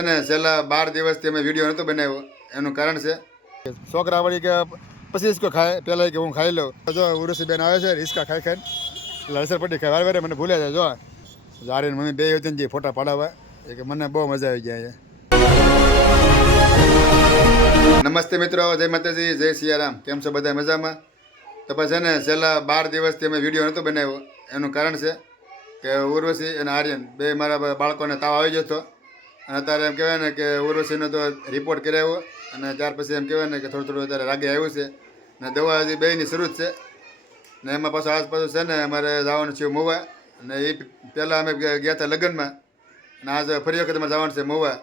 અને છેલ્લા 12 દિવસથી અમે વિડીયો નહોતો બનાવ્યો. એનું કારણ છે છોકરા વળી કે પછી હિસકો ખાય, પહેલાં કે હું ખાઈ લઉં. જો ઉર્વશી બેન આવે છે હિસકા ખાઈ ખાઈને એટલે લસરપટ્ટી ખાય વારે વારે મને ભૂલ્યા જાય. જો જારીને મમ્મી બે હતી ને જે ફોટા પાડાવવા એ કે મને બહુ મજા આવી જાય. નમસ્તે મિત્રો, જય માતાજી, જય સિયારામ. કેમ છો બધા? મજામાં? તો પછી છે ને છેલ્લા 12 દિવસથી અમે વિડીયો નહોતો બનાવ્યો. એનું કારણ છે કે ઉર્વશી અને આર્યન બે મારા બાળકોને તાવ આવી જતો અને અત્યારે એમ કહેવાય ને કે ઉર્વશીનો તો રિપોર્ટ કરાવ્યો અને ત્યાર પછી એમ કહેવાય ને કે થોડું અત્યારે રાગે આવ્યું છે ને દવા હજી બેની શરૂ જ છે ને એમાં પાછું આસપાસ છે ને અમારે જવાનું છે મોવા અને એ પહેલાં અમે ગયા હતા લગ્નમાં અને આજ ફરી વખત અમારે જવાનું છે મોવા.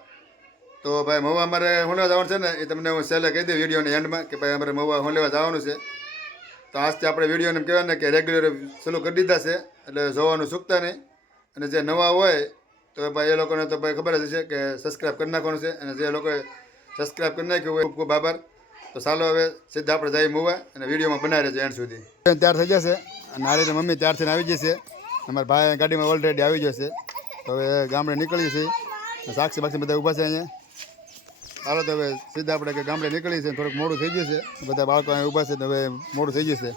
તો ભાઈ મહુવા અમારે હું લેવા જવાનું છે ને એ તમને હું છેલ્લે કહી દઉં વિડીયોની એન્ડમાં કે ભાઈ અમારે મહુવા હું લેવા જવાનું છે. તો આજથી આપણે વિડીયોને કહેવાય ને કે રેગ્યુલર ચાલુ કરી દીધા છે એટલે જોવાનું ચૂકતા નહીં. અને જે નવા હોય તો ભાઈ એ લોકોને તો ભાઈ ખબર જ છે કે સબસ્ક્રાઈબ કરી નાખવાનું છે અને જે લોકોએ સબસ્ક્રાઈબ કરી નાખ્યું હોય ખૂબ ખૂબ આભાર. તો ચાલો હવે સીધા આપણે જઈએ મહુવા અને વિડીયોમાં બનાવી રહેજો એન્ડ સુધી. તૈયાર થઈ જશે અને નારીને મમ્મી ત્યાર થઈને આવી જશે. અમારા ભાઈ ગાડીમાં ઓલરેડી આવી જશે. તો હવે ગામડે નીકળીએ છીએ. સાક્ષી બાક્ષી બધા ઊભા છે અહીંયા. ચાલો તો હવે સીધા આપણે કે ગામડે નીકળીએ છીએ. થોડુંક મોડું થઈ જશે, બધા બાળકો અહીંયા ઊભા છે તો હવે મોડું થઈ જશે.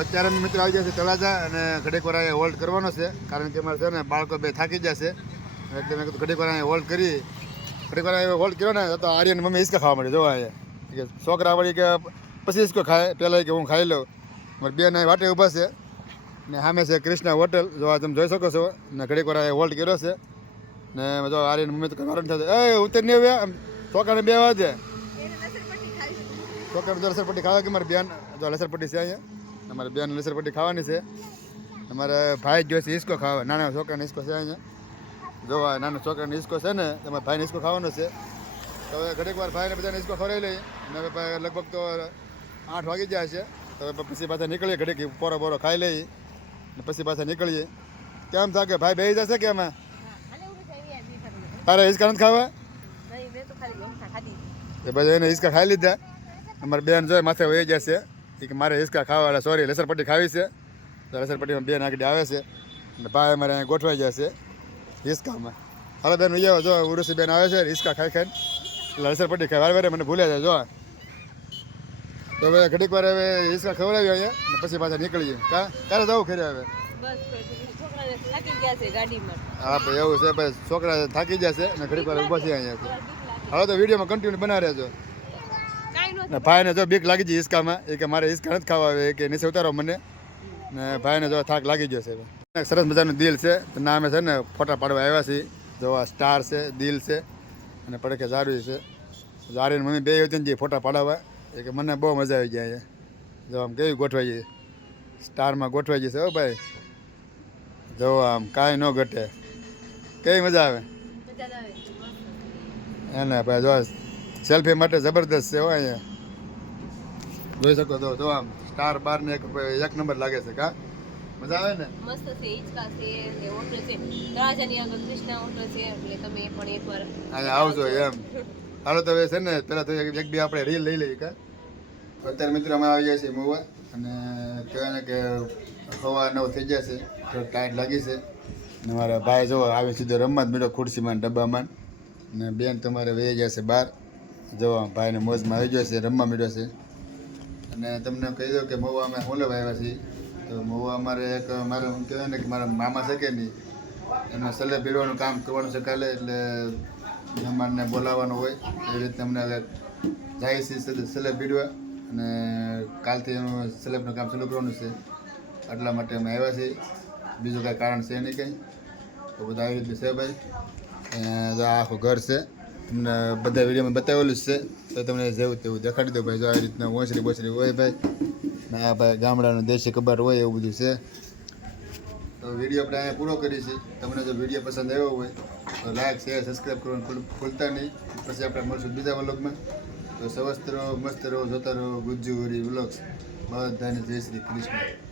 અત્યારે મિત્રો આવી જશે તળાજા અને ઘડીક વાર અહીંયા હોલ્ડ કરવાનો છે કારણ કે અમારે છે ને બાળકો બે થાકી જશે એટલે મેં કીધું ઘડીક વાર અહીંયા હોલ્ડ કરી. ઘડીક વાર હોલ્ડ કર્યો ને તો આર્યન મમ્મી હિસકા ખાવા મળે. જોવા અહીંયા કે છોકરા વળી કે પછી હિસકો ખાય, પહેલાં કે હું ખાઈ લઉં. મારે બેન અહીં વાટે ઊભા છે ને સામે છે કૃષ્ણા હોટલ. જોવા તમે જોઈ શકો છો ને ઘડીક વાર અહીંયા હોલ્ડ કર્યો છે ને જો આર્યન મમ્મી તો કારણ થશે એ ઉતર નહીં આવ્યા આમ છોકરાને 2 વાગે છોકરાને લસરપટ્ટી ખાવા કે મારી બેન જો લસરપટ્ટી છે અહીંયા. અમારે બેન લસરપટ્ટી ખાવાની છે. અમારે ભાઈ જોઈશે હિસકો ખાવા, નાના છોકરાને હિસકો છે અહીંયા. જોવા નાના છોકરાને હિસકો છે ને તમારે ભાઈને હિસકો ખાવાનો છે. તો હવે ઘડીક વાર ભાઈને બધાને હિસકો ખવડાવી લઈએ અને હવે લગભગ તો 8 વાગી જાય છે. તો હવે પછી પાછા નીકળીએ, ઘડીક પોરો બોરો ખાઈ લઈએ ને પછી પાછા નીકળીએ. કેમ થાકે ભાઈ બેસી જશે કે એમાં તારે હિસકા નથી ખાવા? એ બધા એને હિસકા ખાઈ લીધા. અમારે બેન જોઈએ માથે વહી જશે કે મારે હિસકા ખાવા, સોરી લસરપટ્ટી ખાવી છે. તો લસરપટ્ટીમાં બેન આગળ આવે છે અને ભાઈ અમારે અહીંયા ગોઠવાઈ જશે હિસકામાં. હાલો બેન અહીંયા જો ઉર્વશી બેન આવે છે હિસકા ખાઈ ખાઈને એટલે લસરપટ્ટી ખાય વારે વારે મને ભૂલ્યા જાય. જો તો હવે ઘડીક વાર હવે હિસકા ખવડાવી અહીંયા ને પછી પાછા નીકળીએ. ક્યારે જવું ખરે હવે? હા ભાઈ એવું છે ભાઈ, છોકરા થાકી જશે ને ઘડીક વાર ઊભા છે અહીંયા. હવે તો વિડીયોમાં કન્ટિન્યુ બનાવી રહેજો. ને ભાઈને જો બીક લાગી ગઈ હિસકામાં એ કે મારે હિસકા નથી ખાવા આવે કે નીચે ઉતારો મને ને ભાઈને જો થાક લાગી ગયો છે. સરસ મજાનું દિલ છે તો નામે છે ને ફોટા પાડવા આવ્યા છીએ. જો આ સ્ટાર છે, દિલ છે અને પડકે ઝાડવી છે. ઝાડીને મમ્મી બે હતી ને જે ફોટા પાડવા એ કે મને બહુ મજા આવી જાય અહીંયા. જો આમ કેવી ગોઠવાઈ જાય, સ્ટારમાં ગોઠવાઈ જશે. હો ભાઈ જો આમ કાંઈ ન ઘટે, કેવી મજા આવે એને ભાઈ. જો સેલ્ફી માટે જબરદસ્ત છે. હો અહીંયા જોઈ શકો છો. જો આમ સ્ટાર બાર ને એક નંબર લાગે છે. કા મજા આવે ને? મસ્ત છે. હિચકા છે, હોટલ છે, તળાજાની આગળ કૃષ્ણા હોટલ છે એટલે તમે પણ એકવાર અહીંયા આવજો એમ. હાલો તો હવે છે ને પેલા તો એક બે આપણે રીલ લઈ લઈએ. કા અત્યારે મિત્રો અમે આવી ગયા છીએ મહુવા અને કહેવાય ને કે હવા 9 થઈ ગયા છે, થોડુંક ટાઈટ લાગી છે ને મારા ભાઈ જો આવી સીધો રમવા જ મળ્યો ખુરશીમાં ડબ્બામાં ને બેન તમારે વહી જશે બહાર. જો ભાઈને મોજમાં આવી ગયો છે, રમવા મળ્યો છે. અને તમને કહી દઉં કે મહુવા અમે હું લેવા આવ્યા છીએ. તો મહુવા અમારે એક મારે એમ કહેવાય ને કે મારા મામા છે કે નહીં એમને સલે પીડવાનું કામ કરવાનું છે કાલે, એટલે મહેમાનને બોલાવવાનું હોય એવી રીતે અમને હવે જાય છે સલે પીડવા અને કાલથી એનું સ્લેબનું કામ ચાલુ કરવાનું છે. એટલા માટે અમે આવ્યા છીએ, બીજું કાંઈ કારણ છે નહીં કંઈ. તો બધા આવી રીતે છે ભાઈ. જો આખું ઘર છે, તમને બધા વિડીયોમાં બતાવેલું જ છે તો તમને જેવું તેવું દેખાડી દો ભાઈ. જો આવી રીતના ઓસરી બોસરી હોય ભાઈ ને આ ભાઈ ગામડાનું દેશી કબાટ હોય એવું બધું છે. તો વિડીયો આપણે અહીંયા પૂરો કરીએ છીએ. તમને જો વિડીયો પસંદ આવ્યો હોય તો લાઈક શેર સબસ્ક્રાઈબ કરવાનું ભૂલતા નહીં. પછી આપણે મળશું બીજા વ્લોગમાં. તો સ્વસ્થ રહો, મસ્ત રહો, જોતા રહો ગુજ્જુરી વ્લોગ્સ. બધાને જય શ્રી કૃષ્ણ.